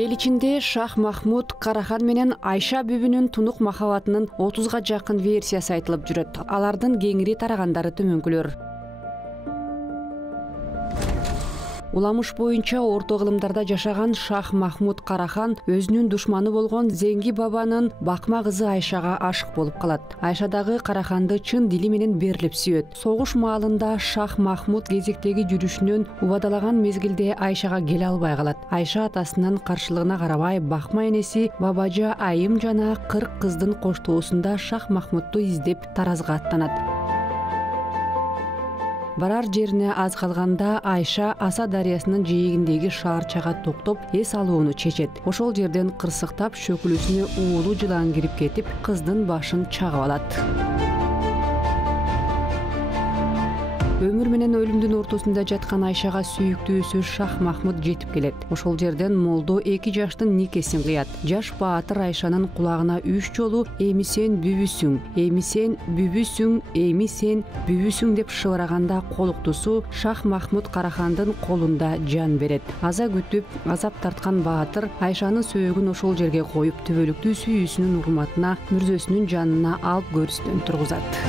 Эл ичинде Шах Махмуд Карахан менен Айша бүбүнүн тунук махабатынын 30га жакын версиясы айтылып жүрөт. Алардын кеңири тарагандары төмөнкүлөр. Уламыш боюнча орто кылымдарда жашаган Шах Махмуд Карахан өзүнүн душманы болгон Зеңги бабанын бакма кызы Айшага ашык болуп калат. Айша дагы Караханды чын дили менен берилип сүйөт. Согуш маалында Шах Махмуд кезектеги жүрүшүнөн убадалаган мезгилде Айшага келе албай калат. Айша атасынын каршылыгына карабай бакма энеси Бабажа Айым жана 40 кыздын коштоосунда Шах Махмудду издеп Таразга аттанат. Барар жерине аз калганда Айша Аса дарыясынын жээгиндеги шаарчага токтоп эс алууну чечет. Ошол жерден кырсыктап шөкүлүсүнө уулуу жылан кирип кетип, кыздын башын чагып алат. Өмүр менен өлүмдүн ортосунда жаткан Айшага сүйүктүүсү Шах Махмуд жетип келет. Ошол жерден молдо 2 жаштын никесин кыят. Жаш баатыр Айшанын кулагына 3 жолу «Эми сен бүбүсүң, эми сен бүбүсүң, эми сен бүбүсүң» деп шыбыраганда колуктусу Шах Махмуд Карахандын колунда жан берет. Аза күтүп, азап тарткан баатыр Айшанын сөөгүн ошол жерге коюп, түбөлүктүү сүйүүсүнүн урматына мүрзөсүнүн жанына алып көрүстөн тургузат.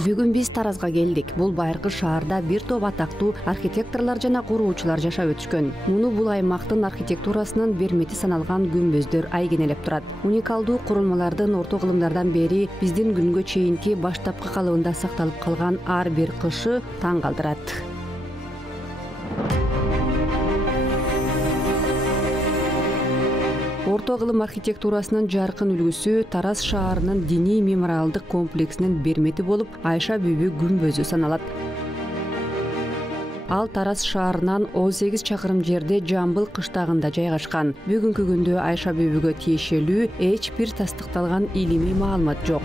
Бүгүн биз Таразга келдик. Бул байыркы шаарда бир топ атактуу архитекторлор жана куруучулар жашап өтүшкөн. Муну бул аймактын архитектурасынын бермети саналган күмбөздөр айгинелеп турат. Уникалдуу курулмалардын орто кылымдардан бери биздин күнгө чейинки баштапкы калыбында сакталып калган ар бир кышы таң калтырат. Орто кылым архитектурасынын жаркын үлгүсү Тараз шаарынын диний мемориалдык комплексинин бермети болуп, Айша бүбү күмбөзү саналат. Ал Тараз шаарынан 18 чакырым жерде Жамбыл кыштагында жайгашкан. Бүгүнкү күндө Айша бүбүгө тиешелүү эч бир тастыкталган илимий маалымат жок.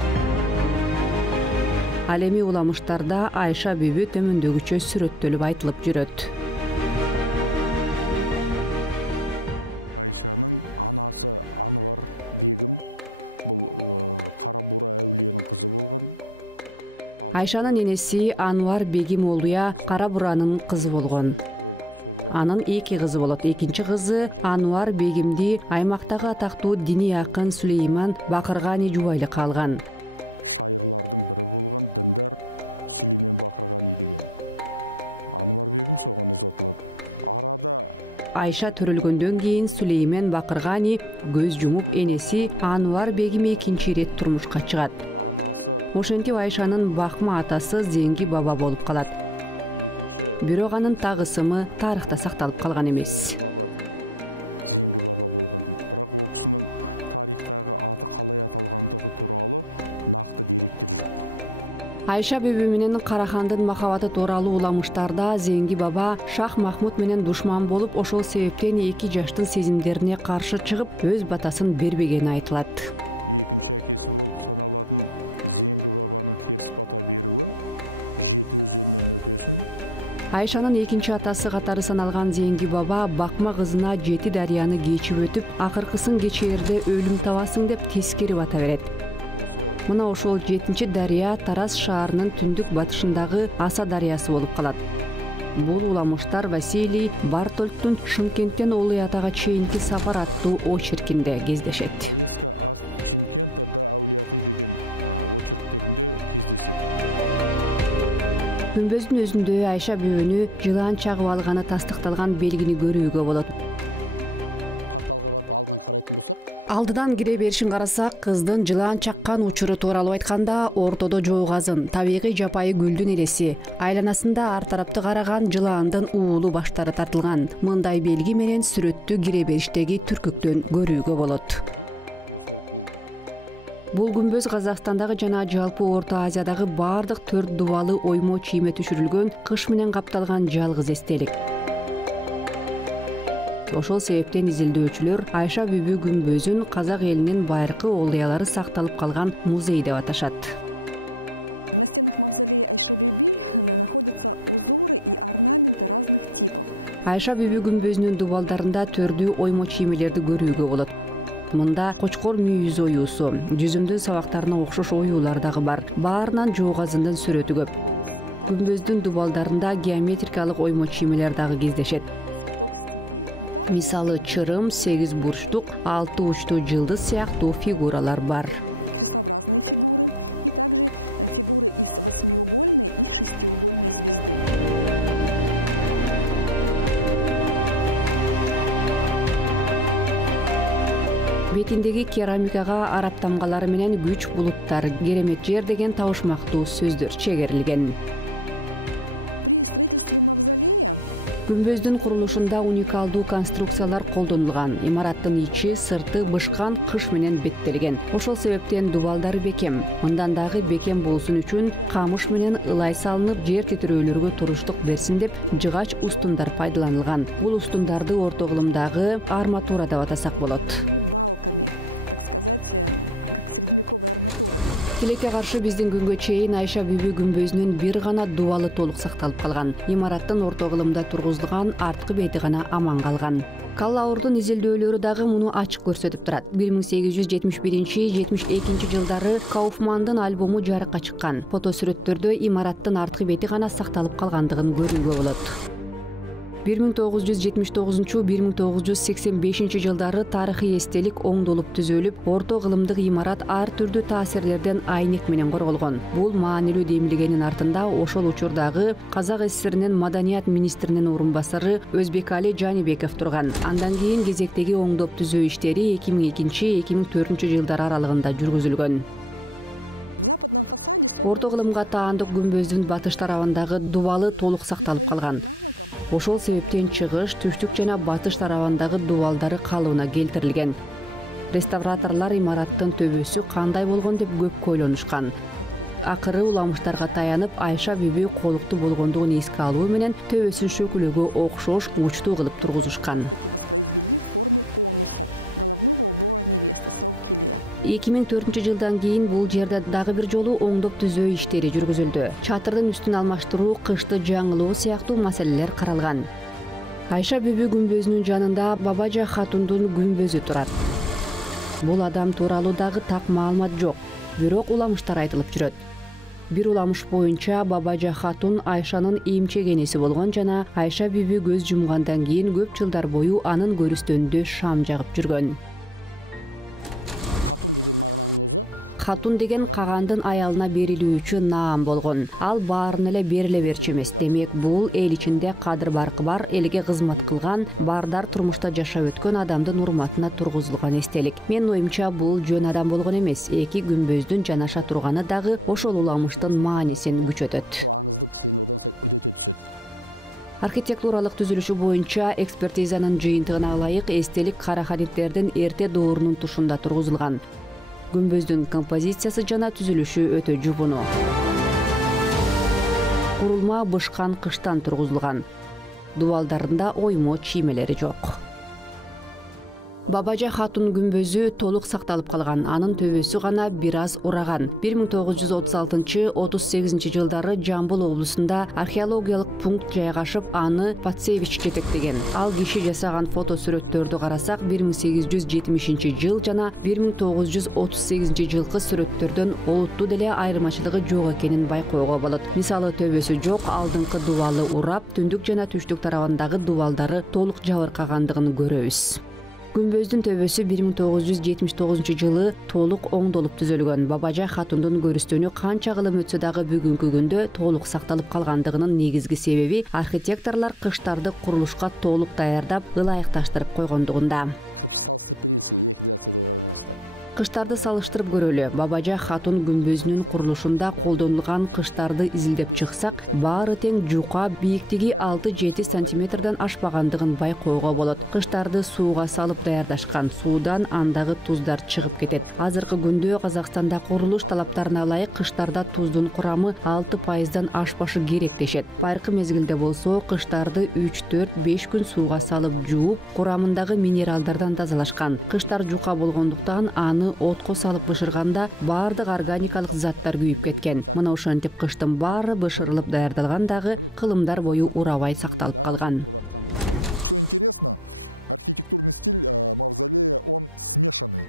Ал эми уламыштарда Айша бүбү төмөндөгүчө сүрөттөлүп айтылып жүрөт. Айшанын энеси Ануар Бегим Олуя Кара Буранын кызы болгон. Анын 2 кызы болот. Экинчи кызы Ануар Бегимди аймактагы атактуу диний акын Сулейман Бакыргани жубайлыкка алган. Айша төрөлгөндөн кийин Сулейман Бакыргани көз жумуп, энеси Ануар Бегим экинчи ирет турмушка чыгат. Ошентип Айшанын бакма атасы Зеңги баба болуп калат. Бирок анын тагысымы тарыхта сакталып калган эмес. Айша бүбү менен Карахандын махабаты тууралуу уламыштарда Зеңги баба Шах Махмуд менен душман болуп, ошол себептен 2 жаштын сезимдерине каршы чыгып, өз батасын бербегени айтылат. Айшанын экинчи атасы катары саналган Зеңги баба бакма кызына 7 дарыяны кечип өтүп, акыркысын кечээрде өлүм табасың деп тескери бата берет. Мына ошол 7-чи дарыя Тараз шаарынын түндүк батышындагы Аса дарыясы болуп калат. Бул уламыштар Василий Бартольдтун Шымкенттен Улуу Атага чейинки сапар аттуу очеркинде кездешет. Күмбөздүн өзүндө Айша бүбүнү жылан чагып алганы тастыкталган белгини көрүүгө болот. Алдыдан кире беришин карасак, кыздын жылан чаккан учуру тууралуу айтканда ортодо жоогазын, табигый жапайы гүлдүн элеси, айланасында ар тарапты караган жыландын уулуу баштары тартылган. Мындай белги менен сүрөттү кире бериштеги түркүктөн көрүүгө болот. Бул күмбөз Казакстандагы жана жалпы Орто Азиядагы бардык 4 дубалы оймо чийме түшүрүлгөн кыш менен капталган жалгыз эстелик. Ошол себептен изилдөөчүлөр Айша бүбү күмбөзүн казак элинин байыркы олуялары сакталып калган музей деп аташат. Айша Бүбү күмбөзүнүн дубалдарында төрдүү оймо чиймелерди көрүүгө болот. Мында кочкор мүйүз оюусу, жүзүмдүн сабактарына окшош оюулар дагы бар. Баарынан жоогазындын сүрөтү көп. Күмбөздүн дубалдарында геометрикалык оймо чиймелер дагы кездешет. Мисалы чырым, 8 бурчтук, 6 учтуу жылдыз сыяктуу фигуралар бар. Бетиндеги керамикага араб тамгалары менен күч булуттар, керемет жер деген табышмактуу сөздөр чегерилген. Күмбөздүн курулушунда уникалдуу конструкциялар колдонулган. Имараттын ичи, сырты бышкан кыш менен беттелген. Ошол себептен дубалдары бекем. Мындан дагы бекем болсун үчүн камыш менен ылай салынып, жер титирөөлөргө туруштук берсин деп жыгач устундар пайдаланылган. Бул устундарды орто кылымдагы арматура деп атасак болот. Тилекке каршы биздин күнгө чейин Айша Бүбү күмбөзүнүн бир гана дубалы толук сакталып калган. Имараттын орто кылымда тургузулган арткы бети гана аман калган. Каллаурдун изилдөөлөрү дагы муну ачык көрсөтүп турат. 1871-72 жылдары Кауфмандын альбому жарыкка чыккан. Фотосүрөттөрдө имараттын арткы бети гана сакталып калгандыгын көрүүгө болот. 1979-1985 жылдары тарыхый эстелик оңдолуп түзөлүп, орто кылымдык имарат ар түрдүү таасирлерден айнек менен корголгон. Бул маанилүү демилгенин артында ошол учурдагы Казак ССРнин маданият министринин орун басары Өзбекали Жанибеков турган. Андан кийин кезектеги оңдоп түзөө иштери 2002-2004 жылдар аралыгында жүргүзүлгөн. Орто кылымга таандык күмбөздүн батыш тарабындагы дубалы толук сакталып калган. Ошол себептен чыгыш, түштүк жана батыш тарабындагы дубалдары калыбына келтирилген. Реставраторлор имараттын төбөсү кандай болгон деп көп ойлонушкан. Акыры уламыштарга таянып, Айша Бүбү колуктуу болгондугун эске алуу менен төбөсүн шөкүлөгө окшош учтуу кылып тургузушкан. 2004 жылдан кийин бул жерде дагы бир жолу оңдоп түзөө иштери жүргүзүлдү. Чатырдын үстүн алмаштыруу, кышты жаңылоо сыяктуу маселелер каралган. Айша Бүбү күмбөзүнүн жанында Бабажа Хатундун күмбөзү турат. Бул адам тууралуу дагы так маалымат жок, бирок уламыштар айтылып жүрөт. Бир уламыш боюнча Бабажа Хатун Айшанын эмчегенеси болгон жана Айша Бүбү көз жумгандан кийин көп жылдар бою анын көрүстөнүндө шам жагып жүргөн. Хатун деген кагандын аялына берилүүчү наам болгон. Ал баарын эле бериле берчү эмес. Демек, бул эл ичинде кадыр баркы бар, элге кызмат кылган, бардар турмушта жашап өткөн адамдын урматына тургузулган эстелик. Менин оюмча, бул жөн адам болгон эмес. Эки күмбөздүн жанаша турганы дагы ошол уламыштын маанисин күчөтөт. Архитектуралык түзүлүшү боюнча экспертизанын жыйынтыгына ылайык эстелик Караханиттердин эрте доорунун тушунда тургузулган. Күмбөздүн композициясы жана түзүлүшү өтө жубуну. Курулма бышкан кыштан тургузулган. Дубалдарында оймо чиймелери жок. Бабажа Хатун күмбөзү толук сакталып калган, анын төбөсү гана бир аз ураган. 1936-38 жылдары Жамбыл облусунда археологиялык пункт жайгашып, аны Пацевич жетектеген. Ал киши жасаган фото сүрөттөрдү карасак, 1870 жыл жана 1938 жылкы сүрөттөрдөн олуттуу деле айырмачылыгы жок экенин байкоого болот. Мисалы, төбөсү жок, алдыңкы дубалы урап, түндүк жана түштүк тарабындагы дубалдары толук жабыркагандыгын көрөбүз. Күмбөздүн төбөсү 1979 жылы толук оңдолуп түзөлгөн. Бабажа Хатундун көрүстөнү канча кылым өтсө дагы бүгүнкү күндө толук сакталып калгандыгынын негизги себеби архитекторлор кыштарды курулушка толук даярдап, ылайыкташтырып койгондугунда. Кыштарды салыштырып көрөлү. Бабажа Хатун күмбөзүнүн курулушунда колдонулган кыштарды изилдеп чыксак, баары тең жука, бийиктиги 6-7 сантиметрден ашпагандыгын байкоого болот. Кыштарды сууга салып даярдашкан. Суудан андагы туздар чыгып кетет. Азыркы күндө Казакстанда курулуш талаптарына ылайык кыштарда туздун курамы 6%дан ашпашы керек дешет. Байыркы мезгилде болсо, кыштарды 3-4-5 күн сууга салып жууп, курамындагы минералдардан тазалашкан. Кыштар жука болгондуктан аны отко салып бышырганда баардык органикалык заттар күйүп кеткен. Мына ошентип кыштын баары бышырылып даярдалган, дагы кылымдар бою урабай сакталып калган.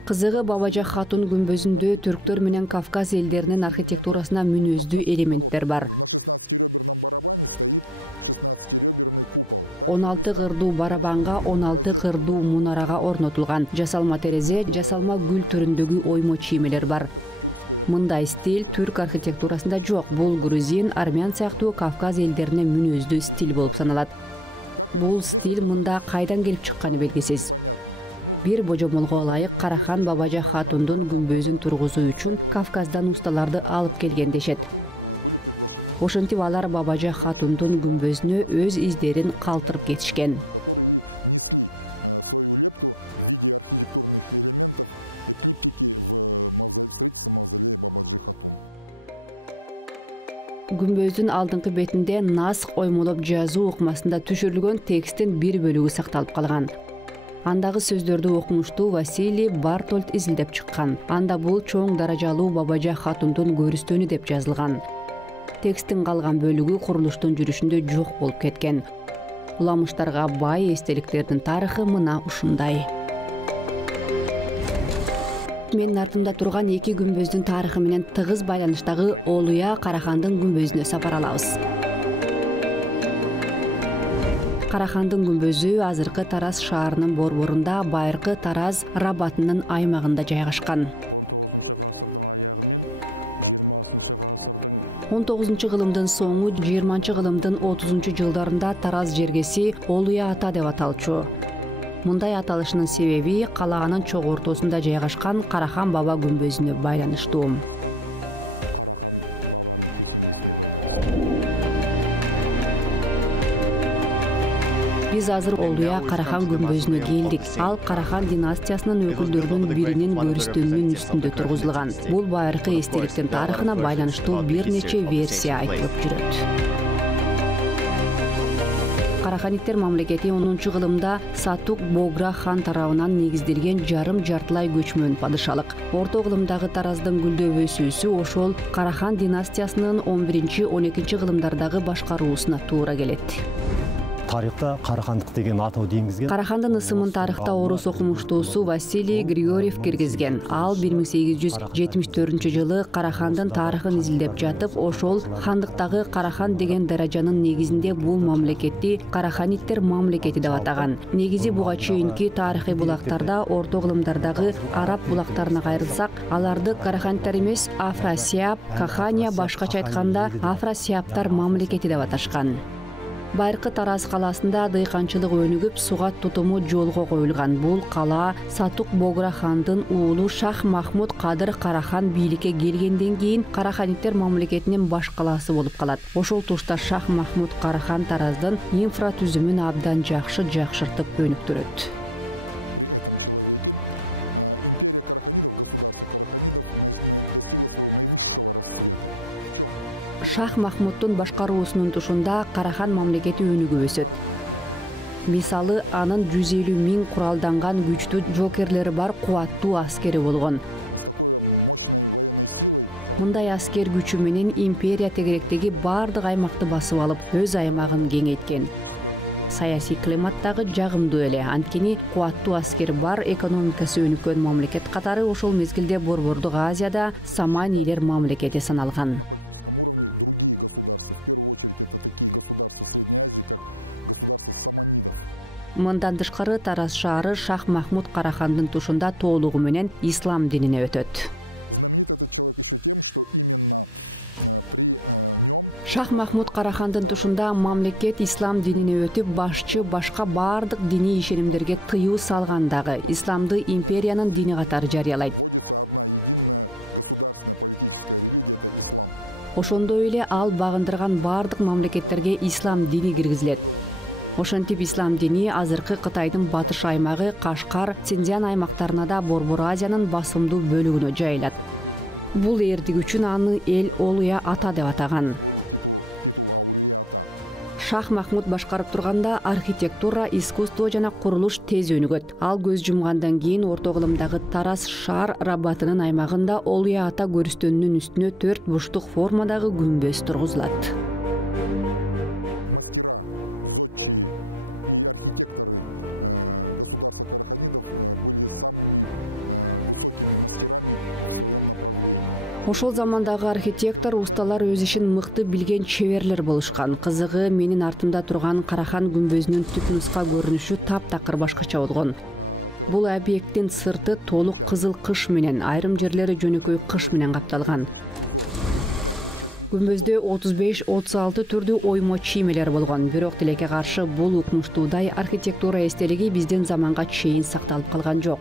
Кызыгы Бабажа хатун күмбөзүндө түрктөр менен Кавказ элдеринин архитектурасына мүнөздүү элементтер бар. 16 кырдуу барабанга 16 кырдуу мунарага орнотулган. Жасалма терезе, жасалма гүл түрүндөгү оймо чиймелер бар. Мындай стиль түрк архитектурасында жок. Бул грузин, армян сыяктуу Кавказ элдерине мүнөздүү стиль болуп саналат. Бул стиль мында кайдан келип чыкканы белгисиз. Бир божомолго ылайык Карахан Бабажа хатундун күмбөзүн тургузуу үчүн Кавказдан усталарды алып келген дешет. Ошентип алар Бабажа хатундун күмбөзүнө өз издерин калтырып кетишкен. Күмбөздүн алдыңкы бетинде наск оймолоп жазуу ыкмасында түшүрүлгөн тексттин бир бөлүгү сакталып калган. Андагы сөздөрдү окумуштуу Василий Бартольд изилдеп чыккан. Анда бул чоң даражалуу Бабажа хатундун көрүстөнү деп жазылган. Тексттин калган бөлүгү курулуштун жүрүшүндө жок болуп кеткен. Уламыштарга бай эстеликтердин тарыхы мына ушундай. Менин артымда турган эки күмбөздүн тарыхы менен тыгыз байланыштагы Олуя Карахандын күмбөзүнө сапар алабыз. Карахандын күмбөзү азыркы Тараз шаарынын борборунда, байыркы Тараз Рабатынын аймагында жайгашкан. 19-кылымдын соңу, 20-кылымдын 30-жылдарында Тараз жергеси Олуя ата деп аталчу. Мындай аталышынын себеби калаанын чогуу ортосунда жайгашкан Карахан баба күмбөзүнө байланыштуу. Биз азыр Олуя Карахан күмбөзүнө келдик. Ал Карахан династиясынын өкүлдөрүнүн биринин көрүстөнүнүн үстүндө тургузулган. Бул байыркы эстеликтин тарыхына байланыштуу бир нече версия айтылып жүрөт. Караханиттер мамлекети 10-кылымда Сатук Богра хан тарабынан негизделген жарым-жартылай көчмөн падышалык. Орто кылымдагы Тараздын гүлдөп өсүүсү ошол Карахан династиясынын 11-12 кылымдардагы башкаруусуна туура келет. Тарихта Карахандык деген атоо дейгизген. Карахандын ысымын тарыхта орус окумуштуусу Василий Григорьев киргизген. Ал 1874-жылы Карахандын тарыхын изилдеп жатып, ошол хандыктагы Карахан деген даражанын негизинде бул мамлекетти Караханиттер мамлекети деп атаган. Негизи буга чейинки тарыхый булактарда орто кылымдардагы араб булактарына кайрылсак, аларды Караханиттер эмес, Афрасиап, Кахания башкача айтканда Афрасиаптар мамлекети деп аташкан. Байыркы Тараз калаасында дыйканчылык өнүгүп, суга тутуму жолго коюлган. Бул калаа Сатук Богра хандын уулу Шах Махмуд Кадыр Карахан бийликке келгенден кийин Караханиттер мамлекетинин баш калаасы болуп калат. Ошол тушта Шах Махмуд Карахан Тараздын инфратүзүмүн абдан жакшы жакшыртып өнүктүрөт. Шах Махмудтун башкаруусунун тушунда Карахан мамлекети өнүгүп өсөт. Мисалы, анын 150 000 куралданган күчтүү жокерлери бар кубаттуу аскери болгон. Мындай аскер күчү менен империя тегеректеги бардык аймакты басып алып, өз аймагын кеңейткен. Саясий климаттагы жагымдуу эле, анткени кубаттуу аскер бар, экономикасы өнүккөн мамлекет катары ошол мезгилде Борбордук Азияда Саманийлер мамлекети саналган. Мындан тышкары Тараз шаары Шах Махмуд Карахандын тушунда толугу менен ислам динине өтөт. Шах Махмуд Карахандын тушунда мамлекет ислам динине өтүп, башчы башка бардык диний ишенимдерге тыюу салгандагы исламды империянын дини катары жарыялайт. Ошондой эле ал багындырган бардык мамлекеттерге ислам дини киргизилет. Ошентип ислам дини азыркы Кытайдын батыш аймагы Кашкар, Синьцзян аймактарына да Борбор Азиянын басымдуу бөлүгүнө жайылат. Бул эрдик үчүн аны эл Олуя ата деп атаган. Шах Махмуд башкарып турганда архитектура, искусство жана курулуш тез өнүгөт. Ал көз жумгандан кийин орто кылымдагы Тараз шаар Рабатынын аймагында Олуя ата көрүстөнүнүн үстүнө 4 бурчтук формадагы күмбөз тургузулат. Ошол замандагы архитектор усталар өз ишин мыкты билген чеберлер болушкан. Кызыгы менин артымда турган Карахан күмбөзүнүн түп нуска көрүнүшү таптакыр башкача болгон. Бул объекттин сырты толук кызыл кыш менен, айрым жерлери жөнөкөй кыш менен капталган. Күмбөздө 35-36 түрдүү оймо чиймелер болгон. Бирок тилекке каршы бул укмуштуудай архитектура эстелиги биздин заманга чейин сакталып калган жок.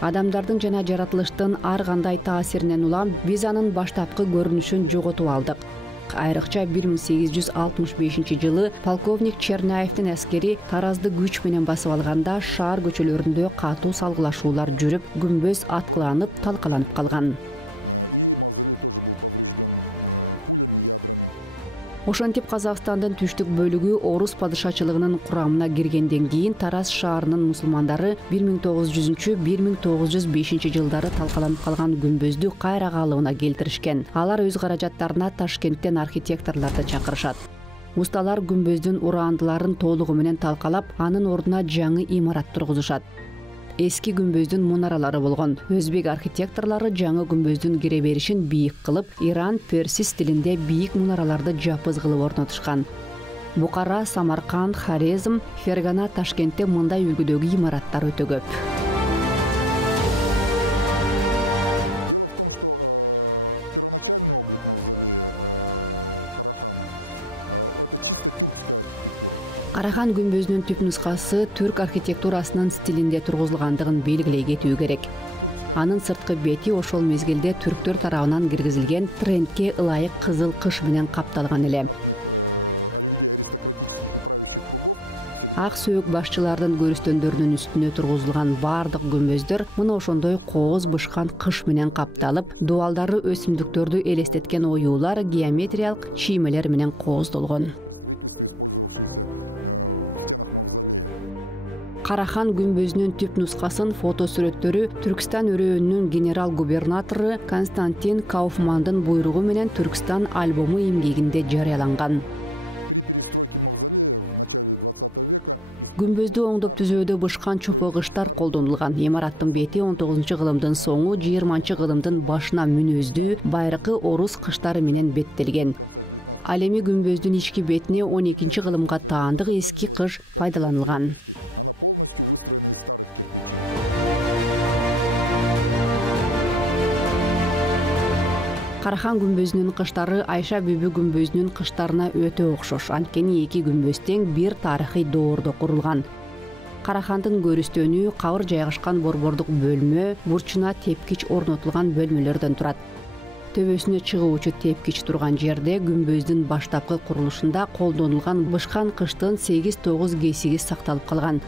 Адамдардын жана жаратылыштын ар кандай таасиринен улам биз анын баштапкы көрүнүшүн жоготуп алдык. Айрыкча 1865 жылы полковник Черняевдин аскери Таразды күч менен басып алганда шаар көчөлөрүндө катуу салгылашуулар жүрүп, күмбөз аткыланып, талкаланып калган. Ошентип Казакстандын түштүк бөлүгү орус падышачылыгынын курамына киргенден кийин Тараз шаарынын мусулмандары 1900-1905 жылдары талкаланып калган күмбөздү кайра калыбына келтиришкен. Алар өз каражаттарына Ташкенттен архитекторлорду чакырышат. Усталар күмбөздүн ураандыларын толугу менен талкалап, анын ордуна жаңы имарат тургузушат. Эски күмбөздүн мунаралары болгон. Өзбек архитекторлору жаңы күмбөздүн кире беришин бийик кылып, Иран, Перси стилинде бийик мунараларды жапыз кылып орнотушкан. Букара, Самарканд, Хорезм, Фергана, Ташкентте мындай үлгүдөгү имараттар өтө көп. Карахан күмбөзүнүн түп нускасы түрк архитектурасынын стилинде тургузулгандыгын белгилей кетүү керек. Анын сырткы бети ошол мезгилде түрктөр тарабынан киргизилген трендке ылайык кызыл кыш менен капталган эле. Ак сөөк башчылардын көрүстөндөрүнүн үстүнө тургузулган бардык күмбөздөр мына ошондой кооз бышкан кыш менен капталып, дубалдары өсүмдүктөрдү элестеткен оюулар, геометриялык чиймелер менен кооздолгон. Карахан күмбөзүнүн түп нускасын фото сүрөттөрү Түркстан өрөөнүнүн генерал-губернатору Константин Кауфмандын буйругу менен Түркстан альбому эмгегинде жарыяланган. Күмбөздү оңдоп түзөөдө бышкан чопогуштар колдонулган. Имараттын бети 19-кылымдын соңу, 20-кылымдын башына мүнөздүү, байыркы орус кыштары менен беттелген. Ал эми күмбөздүн ички бетине 12-кылымга таандык эски кыш пайдаланылган. Карахан күмбөзүнүн кыштары Айша Бүбү күмбөзүнүн кыштарына өтө окшош. Анткени эки күмбөз тең бир тарыхый доордо курулган. Карахандын көрүстөнү кабыр жайгашкан борбордук бөлмө, бурчуна тепкич орнотулган бөлмөлөрдөн турат. Төбөсүнө чыгуучу тепкич турган жерде күмбөздүн баштапкы курулушунда колдонулган бышкан кыштын 8-9 кесиги сакталып калган.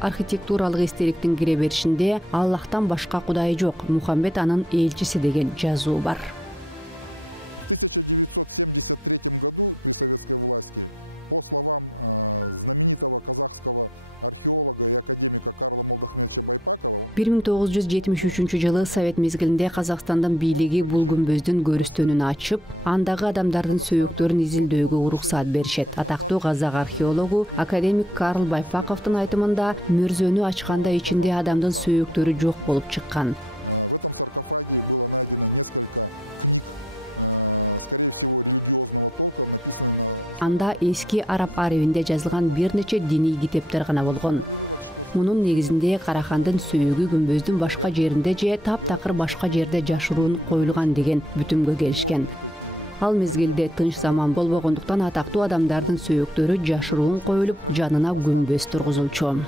Архитектуралык эстеликтин кире беришинде Аллахтан башка кудай жок, Мухаммед анын элчиси деген жазуу бар. 1973 жылы Совет мезгилинде Казакстандын бийлиги бул күмбөздүн көрүстөнүн ачып, андагы адамдардын сөөктөрүн изилдөөгө уруксат беришет. Атактуу казак археологу академик Карл Байпаковдун айтымында мөрзөнү ачканда ичинде адамдын сөөктөрү жок болуп чыккан. Анда эски араб арабинде жазылган бир нече диний китептер гана болгон. Мунун негизинде Карахандын сөөгү күмбөздүн башка жеринде же таптакыр башка жерде жашыруун коюлган деген бүтүмгө келишкен. Ал мезгилде тынч заман болбогондуктан атактуу адамдардын сөөктөрү жашыруун коюлуп, жанына күмбөз тургузулчу.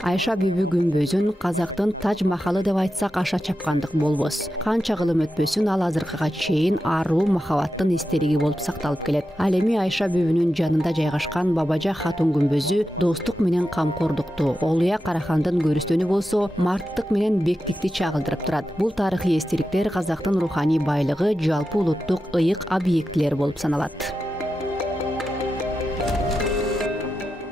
Айша Бүбү күмбөзүн казактын Таж Махалы деп айтсак аша чапкандык болбос. Канча кылым өтпөсүн ал азыркыга чейин аруу махабаттын эстелиги болуп сакталып келет. Ал эми Айша Бүбүнүн жанында жайгашкан Бабажа Хатун күмбөзү достук менен камкордукту, Олуя Карахандын көрүстөнү болсо марттык менен бектикти чагылдырып турат. Бул тарыхый эстеликтер казактын руханий байлыгы, жалпы улуттук ыйык объектилер болуп саналат.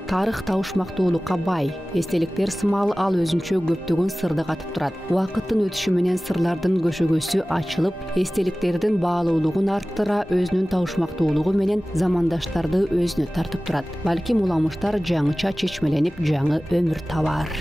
тарых табышмактуулукка бай. Эстеликтер сымал ал өзүнчө көптөгөн сырды катып турат. Убакыттын өтүшү менен сырлардын көшөгөсү ачылып, эстеликтердин баалуулугун арттыра, өзүнүн табышмактуулугу менен замандаштарды өзүнө тартып турат. Балким уламыштар жаңыча чечмеленип, жаңы өмүр табар.